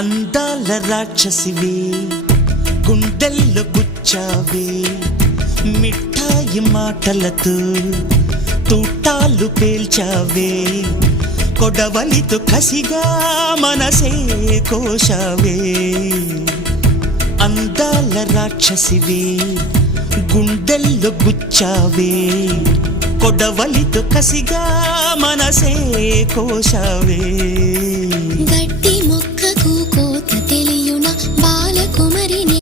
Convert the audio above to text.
అందాల రాక్షసివే గుండెల్లో గుచ్చావే మిఠాయి మాటలతో తూటాలు పేల్చావే కొడవలితో కసిగా మనసే కోశావే అందాల రాక్షసివే గుండెల్లో గుచ్చావే కొడవలితో కసిగా మనసే కోశావే